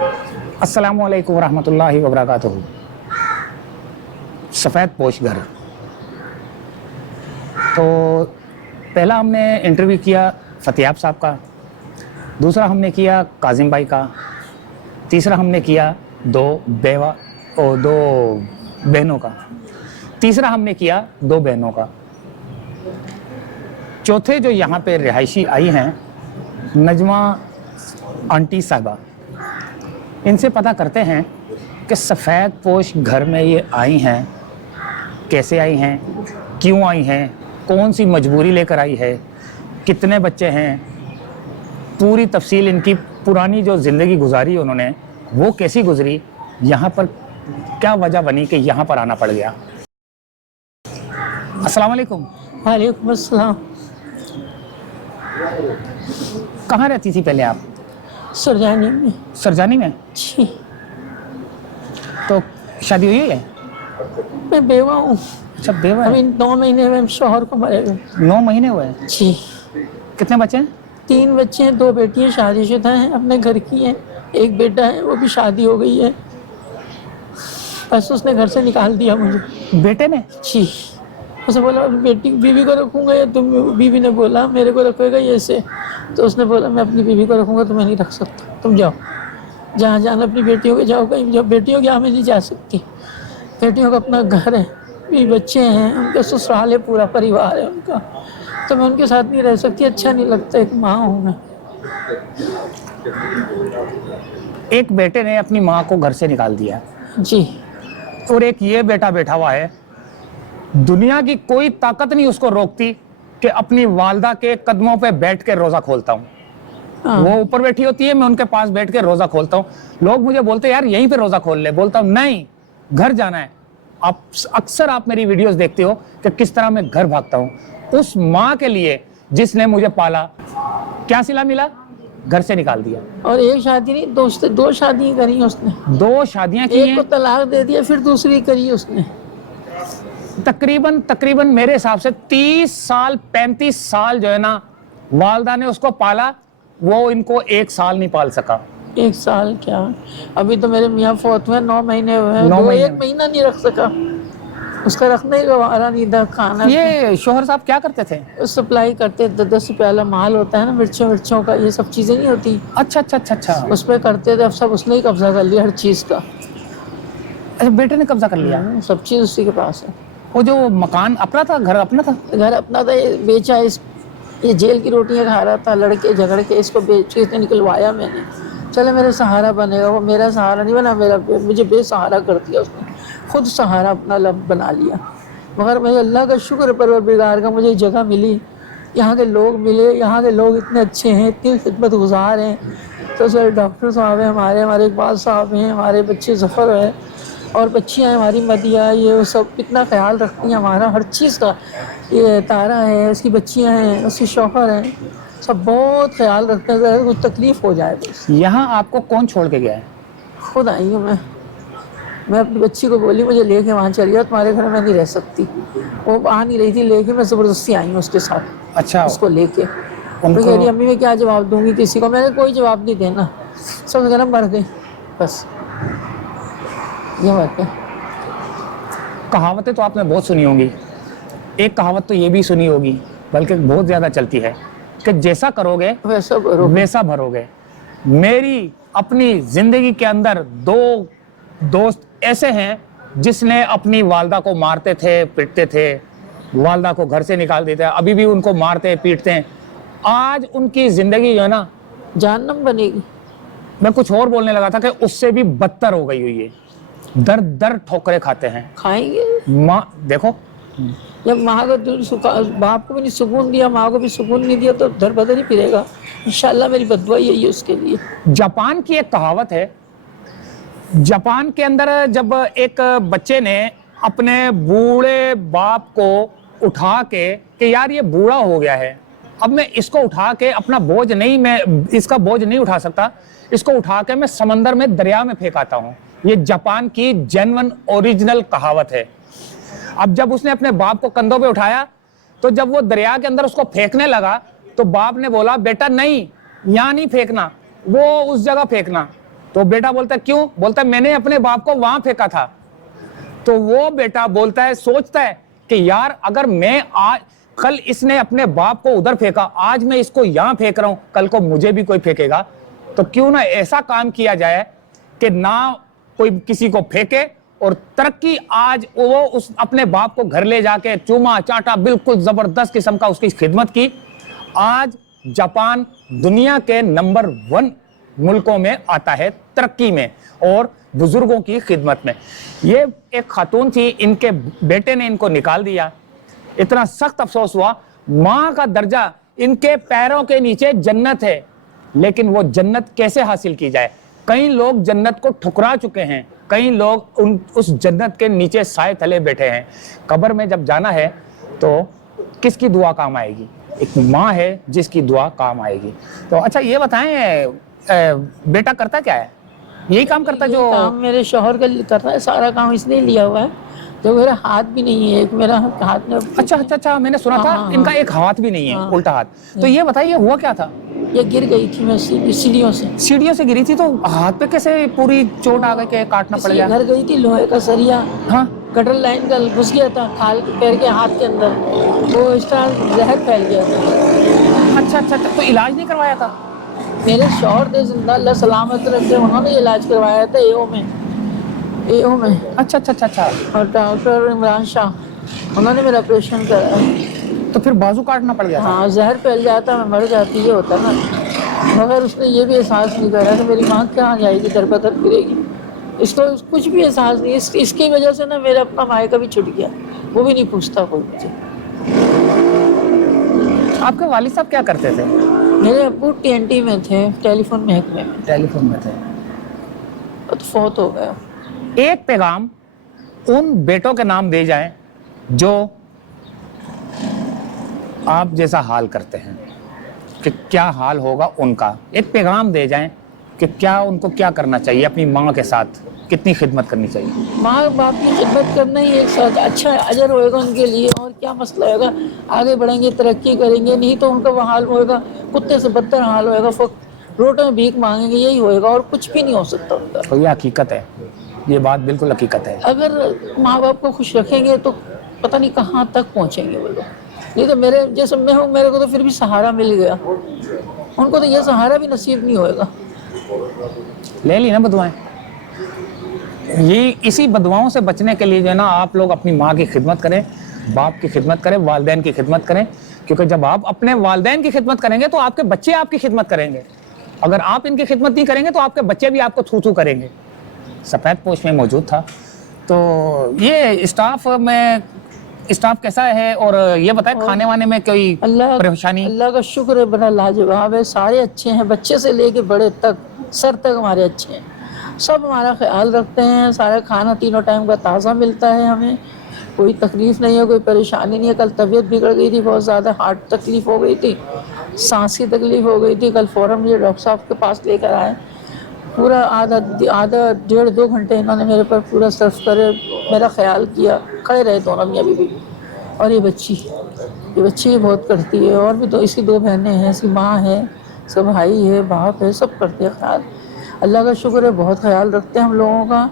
अस्सलामु अलैकुम रहमतुल्लाहि व बरकातुहू। सफ़ेद पोश घर। तो पहला हमने इंटरव्यू किया फतेहाब साहब का, दूसरा हमने किया काजिम भाई का, तीसरा हमने किया दो बहनों का, तीसरा हमने किया दो बहनों का, चौथे जो यहाँ पे रिहायशी आई हैं नजमा आंटी साहबा, इनसे पता करते हैं कि सफ़ेद पोश घर में ये आई हैं, कैसे आई हैं, क्यों आई हैं, कौन सी मजबूरी लेकर आई है, कितने बच्चे हैं, पूरी तफसील इनकी पुरानी जो ज़िंदगी गुजारी उन्होंने वो कैसी गुजरी, यहाँ पर क्या वजह बनी कि यहाँ पर आना पड़ गया। अस्सलाम वालेकुम। वालेकुम अस्सलाम। कहाँ रहती थी पहले आप? सरजानी में। सरजानी में? जी। तो शादी हुई है? मैं बेवा हूँ। अच्छा, बेवा है। अभी 9 महीने में शौहर को मरे हुए। 9 महीने हुए हैं? जी। कितने बच्चे हैं? 3 बच्चे हैं, 2 बेटियाँ शादीशुदा हैं, अपने घर की हैं, एक बेटा है वो भी शादी हो गई है, बस उसने घर से निकाल दिया मुझे। बेटे ने? जी। उसने बोला बेटी बीवी को रखूँगा या तुम? बीवी ने बोला मेरे को रखोगे ये से, तो उसने बोला मैं अपनी बीवी को रखूँगा, तुम्हें नहीं रख सकता, तुम जाओ जहाँ जाना अपनी बेटियों के जाओ, कहीं जब बेटियों के यहाँ में नहीं जा सकती, बेटियों का अपना घर है, भी बच्चे हैं, उनका ससुराल है, पूरा परिवार है उनका, तो मैं उनके साथ नहीं रह सकती, अच्छा नहीं लगता, एक माँ हूँ मैं। एक बेटे ने अपनी माँ को घर से निकाल दिया जी। और एक ये बेटा बैठा हुआ है, दुनिया की कोई ताकत नहीं उसको रोकती कि अपनी वालदा के कदमों पे बैठ के रोजा खोलता हूँ। वो ऊपर बैठी होती है, मैं उनके पास बैठ के रोजा खोलता हूँ। लोग मुझे बोलते हैं यार यहीं पे रोजा खोल ले, बोलता हूँ नहीं, घर जाना है। आप अक्सर आप मेरी वीडियोस देखते हो कि किस तरह मैं घर भागता हूँ उस माँ के लिए जिसने मुझे पाला। क्या सिला मिला? घर से निकाल दिया। और एक शादी नहीं, 2 शादियाँ करी उसने। 2 शादियां की एक को तलाक दे दिया, फिर दूसरी करी उसने। तकरीबन मेरे हिसाब से 30 साल 35 साल जो है ना वालदा ने उसको पाला, वो इनको 1 साल नहीं पाल सका। 1 साल क्या, अभी तो मेरे मियाँ फौत हुए 9 महीने हुए हैं, 1 महीना नहीं रख सका, उसका रखने का गवारा नहीं था। खाना ये शोहर साहब क्या करते थे? सप्लाई करते, 10 रुपये वाला माल होता है ना, मिर्चों का, ये सब चीज़ें नहीं होती। अच्छा। उस पर करते थे, अब सब उसने ही कब्जा कर लिया हर चीज़ का। अच्छा, बेटे ने कब्जा कर लिया? सब चीज़ उसी के पास है। वो जो मकान अपना था, घर अपना था? घर अपना था, ये बेचा, ये जेल की रोटियां खा रहा था, लड़के झगड़ के इसको बेच के इसने निकलवाया मैंने, चले मेरे सहारा बनेगा, वो मेरा सहारा नहीं बना, मुझे बेसहारा कर दिया उसने, खुद सहारा अपना लब बना लिया। मगर मुझे अल्लाह का शुक्र है परवरदिगार का, मुझे जगह मिली, यहाँ के लोग मिले, यहाँ के लोग इतने अच्छे हैं, इतनी खिदमत गुजार हैं। तो सर डॉक्टर साहब हैं हमारे इकबाल साहब हैं, हमारे बच्चे ज़फ़र है, और बच्चियाँ हैं हमारी मदिया, ये वो सब इतना ख्याल रखती हैं हमारा हर चीज़ का। ये तारा है, उसकी बच्चियाँ हैं, उसके शौहर हैं, सब बहुत ख्याल रखते हैं, कुछ तकलीफ़ हो जाए बस। यहाँ आपको कौन छोड़ के गया है? खुद आई हूँ मैं अपनी बच्ची को बोली मुझे लेके वहाँ चली जाओ, तुम्हारे घर में नहीं रह सकती, वो आ नहीं रही थी, लेके मैं ज़बरदस्ती आई हूँ उसके साथ। अच्छा। उसको लेके उनको कह रही अम्मी मैं क्या जवाब दूँगी किसी को, मैंने कोई जवाब नहीं देना, सब कहना मर गई बस, ये बात है। कहावतें तो आपने बहुत सुनी होंगी, एक कहावत तो ये भी सुनी होगी, बल्कि बहुत ज़्यादा चलती है कि जैसा करोगे वैसा भरोगे। मेरी अपनी ज़िंदगी के अंदर 2 दोस्त ऐसे हैं जिसने अपनी वालदा को मारते थे, पीटते थे, वालदा को घर से निकाल देते हैं, अभी भी उनको मारते पीटते हैं। आज उनकी ज़िंदगी जो है ना जहन्नम बनेगी। मैं कुछ और बोलने लगा था कि उससे भी बदतर हो गई हुई है, दर ठोकरे खाते हैं। खाएंगे माँ देखो, जब माँ का दिल बाप को भी नहीं सुकून दिया, माँ को भी सुकून नहीं दिया, तो दर बदर ही फिरेगा। इंशाल्लाह मेरी बदुआ यही है उसके लिए। जापान की एक कहावत है, जापान के अंदर जब एक बच्चे ने अपने बूढ़े बाप को उठा के कि यार ये बूढ़ा हो गया है, अब मैं इसको उठा के अपना बोझ नहीं, मैं इसका बोझ नहीं उठा सकता, इसको उठा के मैं समंदर में दरिया में फेंक आता हूँ। ये जापान की जेन्युइन ओरिजिनल कहावत है। अब जब उसने अपने बाप को कंधों पे उठाया तो जब वो दरिया के अंदर उसको फेंकने लगा तो बाप ने बोला बेटा नहीं, यहाँ नहीं फेंकना, वो उस जगह फेंकना। तो बेटा बोलता है क्यों? बोलता है मैंने अपने बाप को वहां फेंका था। तो वो बेटा बोलता है, सोचता है कि यार अगर मैं आज, कल इसने अपने बाप को उधर फेंका, आज मैं इसको यहां फेंक रहा हूं, कल को मुझे भी कोई फेंकेगा, तो क्यों ना ऐसा काम किया जाए कि ना कोई किसी को फेंके और तरक्की। आज वो उस अपने बाप को घर ले जाके चूमा चाटा, बिल्कुल जबरदस्त किस्म का उसकी खिदमत की। आज जापान दुनिया के नंबर 1 मुल्कों में आता है तरक्की में और बुजुर्गों की खिदमत में। ये एक खातून थी, इनके बेटे ने इनको निकाल दिया, इतना सख्त अफसोस हुआ। मां का दर्जा, इनके पैरों के नीचे जन्नत है, लेकिन वो जन्नत कैसे हासिल की जाए? कई लोग जन्नत को ठुकरा चुके हैं, कई लोग उस जन्नत के नीचे साए तले बैठे हैं। कब्र में जब जाना है तो किसकी दुआ काम आएगी? एक माँ है जिसकी दुआ काम आएगी। तो अच्छा ये बताएं, बेटा करता क्या है? यही काम करता ये जो काम मेरे शौहर का कर रहा है, सारा काम इसने लिया हुआ है। जो मेरा हाथ भी नहीं है, एक मेरा हाथ में। अच्छा, मैंने सुना था हाँ, इनका एक हाथ भी नहीं है, हाँ। उल्टा हाथ। तो ये बताइए हुआ क्या था? ये गिर गई थी मैं सीढ़ियों से। सीढ़ियों से गिरी थी, तो हाथ पे कैसे पूरी चोट आ गई कि काटना पड़ गया? घर गई थी, लोहे का सरिया हाँ, गटर लाइन का घुस गया था खाल के पैर के हाथ के अंदर, वो इस तरह जहर फैल गया था। अच्छा, तो इलाज नहीं करवाया था? मेरे शौहर थे जिंदा, अल्लाह सलामत रखे, उन्होंने इलाज करवाया था एओ में। अच्छा। और डॉक्टर इमरान शाह, उन्होंने मेरा ऑपरेशन कराया। तो फिर बाजू काटना पड़ गया था? हाँ, जहर फैल जाता, मैं मर जाती, ये होता ना। मगर उसने ये भी एहसास नहीं करा कि मेरी माँ कहाँ जाएगी, दर बदर गिरेगी। इसको कुछ भी एहसास नहीं। इसकी वजह से ना मेरा अपना मायका भी छूट गया, वो भी नहीं पूछता कोई मुझे। आपके वालिद साहब क्या करते थे? मेरे अब्बू TNT में थे, टेलीफोन महकमे में। टेलीफोन में थे। वो तो फौत हो गया। एक पैगाम उन बेटों के नाम दे जाएं जो आप जैसा हाल करते हैं, कि क्या हाल होगा उनका। एक पैगाम दे जाएं कि क्या उनको क्या करना चाहिए, अपनी माँ के साथ कितनी खिदमत करनी चाहिए। माँ बाप की खिदमत करना ही एक साथ अच्छा अजर होएगा उनके लिए। और क्या मसला होगा, आगे बढ़ेंगे, तरक्की करेंगे, नहीं तो उनका वो हाल होएगा, कुत्ते से बदतर हाल होएगा, रोडों में भीख मांगेंगे, यही होएगा और कुछ भी नहीं हो सकता उनका। तो ये हकीकत है, ये बात बिल्कुल हकीकत है। अगर माँ बाप को खुश रखेंगे तो पता नहीं कहाँ तक पहुँचेंगे वो लोग। नहीं तो मेरे जैसे मैं हूँ, मेरे को तो फिर भी सहारा मिल गया, उनको तो ये सहारा भी नसीब नहीं होएगा। ले ली ना बदुआएं। ये इसी बदुआओं से बचने के लिए जो है ना, आप लोग अपनी माँ की खिदमत करें, बाप की खिदमत करें, वालिदैन की खिदमत करें। क्योंकि जब आप अपने वालिदैन की खिदमत करेंगे तो आपके बच्चे आपकी खिदमत करेंगे। अगर आप इनकी खिदमत नहीं करेंगे तो आपके बच्चे भी आपको थू थू करेंगे। सफ़ेद पोश में मौजूद था। तो ये स्टाफ कैसा है? और ये बताए खाने वाने में कोई परेशानी? अल्लाह का शुक्र है, बड़ा लाजवाब है, सारे अच्छे हैं, बच्चे से लेके बड़े तक, सर तक हमारे अच्छे हैं। सब हमारा ख्याल रखते हैं, सारा खाना तीनों टाइम का ताज़ा मिलता है, हमें कोई तकलीफ़ नहीं है, कोई परेशानी नहीं है। कल तबीयत बिगड़ गई थी बहुत ज़्यादा, हार्ट तकलीफ़ हो गई थी, सांस की तकलीफ़ हो गई थी। कल फ़ौरन मुझे डॉक्टर साहब के पास लेकर आए। पूरा आधा 1.5-2 घंटे इन्होंने मेरे पर पूरा सर्फ करे, मेरा ख्याल किया, खड़े रहे दोनों मियाँ बीवी। और ये बच्ची भी बहुत करती है, और भी इसकी 2 बहनें हैं, इसकी माँ है, सब भाई है, बाप है, सब करते हैं ख्याल। अल्लाह का शुक्र है, बहुत ख्याल रखते हैं हम लोगों का।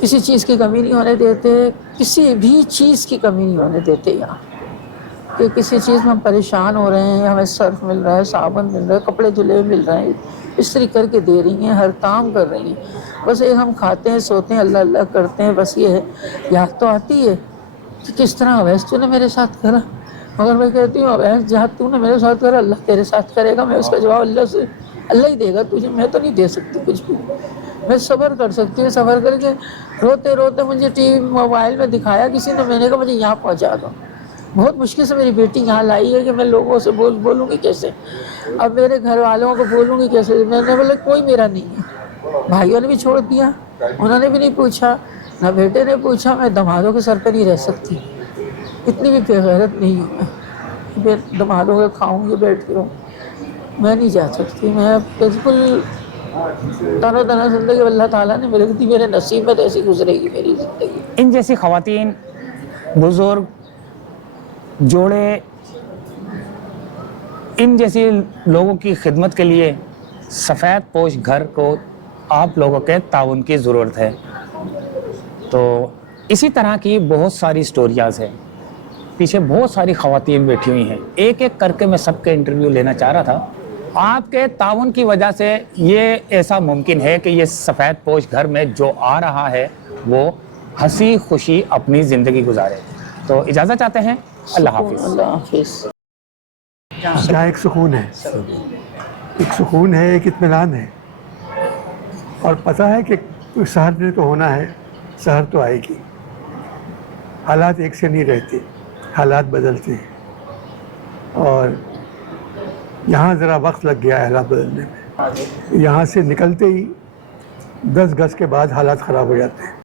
किसी चीज़ की कमी नहीं होने देते, किसी भी चीज़ की कमी नहीं होने देते यहाँ। कि किसी चीज़ में हम परेशान हो रहे हैं, हमें सर्फ मिल रहा है, साबुन मिल रहा है, कपड़े धुले हुए मिल रहे हैं, इस्त्री करके दे रही हैं, हर काम कर रही हैं। बस एक हम खाते हैं, सोते हैं, अल्लाह अल्लाह करते हैं, बस ये है। याद तो आती है कि किस तरह अवैस तूने मेरे साथ करा, मगर मैं कहती हूँ अवैस जहाँ तूने मेरे साथ करा, अल्लाह तेरे साथ करेगा। मैं उसका जवाब अल्लाह ही देगा तुझे, मैं तो नहीं दे सकती कुछ भी। मैं सब्र कर सकती हूँ, सब्र करके रोते रोते मुझे टीवी मोबाइल में दिखाया किसी ने, मैंने कहा मुझे यहाँ पहुँचा दो। बहुत मुश्किल से मेरी बेटी यहाँ लाई है कि मैं लोगों से बोलूँगी कैसे, अब मेरे घर वालों को बोलूँगी कैसे। मैंने बोला कोई मेरा नहीं है, भाइयों ने भी छोड़ दिया, उन्होंने भी नहीं पूछा, ना बेटे ने पूछा। मैं दमादों के सर पे नहीं रह सकती, इतनी भी बेगैरत नहीं हूँ मैं दमादों के खाऊँगी बैठ कर, मैं नहीं जा सकती। मैं बिल्कुल तनो तना ज़िंदगी अल्लाह ताला ने मेरे दी, मेरे नसीब में तो ऐसी गुजरेगी मेरी ज़िंदगी। इन जैसी ख़वातीन, बुज़ुर्ग, जोड़े, इन जैसे लोगों की खिदमत के लिए सफ़ेद पोश घर को आप लोगों के ताउन की ज़रूरत है। तो इसी तरह की बहुत सारी स्टोरीज़ हैं, पीछे बहुत सारी ख़वातीन बैठी हुई हैं, एक एक करके मैं सबके इंटरव्यू लेना चाह रहा था। आपके ताउन की वजह से ये ऐसा मुमकिन है कि ये सफ़ेद पोश घर में जो आ रहा है वो हंसी खुशी अपनी ज़िंदगी गुजारे। तो इजाज़त चाहते हैं, अल्लाह हाफिज़। अल्लाह हाफिज़। जहाँ एक सुकून है, एक सुकून है, एक इत्मीनान है, और पता है कि शहर ने तो होना है, शहर तो आएगी। हालात एक से नहीं रहते, हालात बदलते हैं, और यहाँ ज़रा वक्त लग गया है हालात बदलने में। यहाँ से निकलते ही 10 गज के बाद हालात ख़राब हो जाते हैं।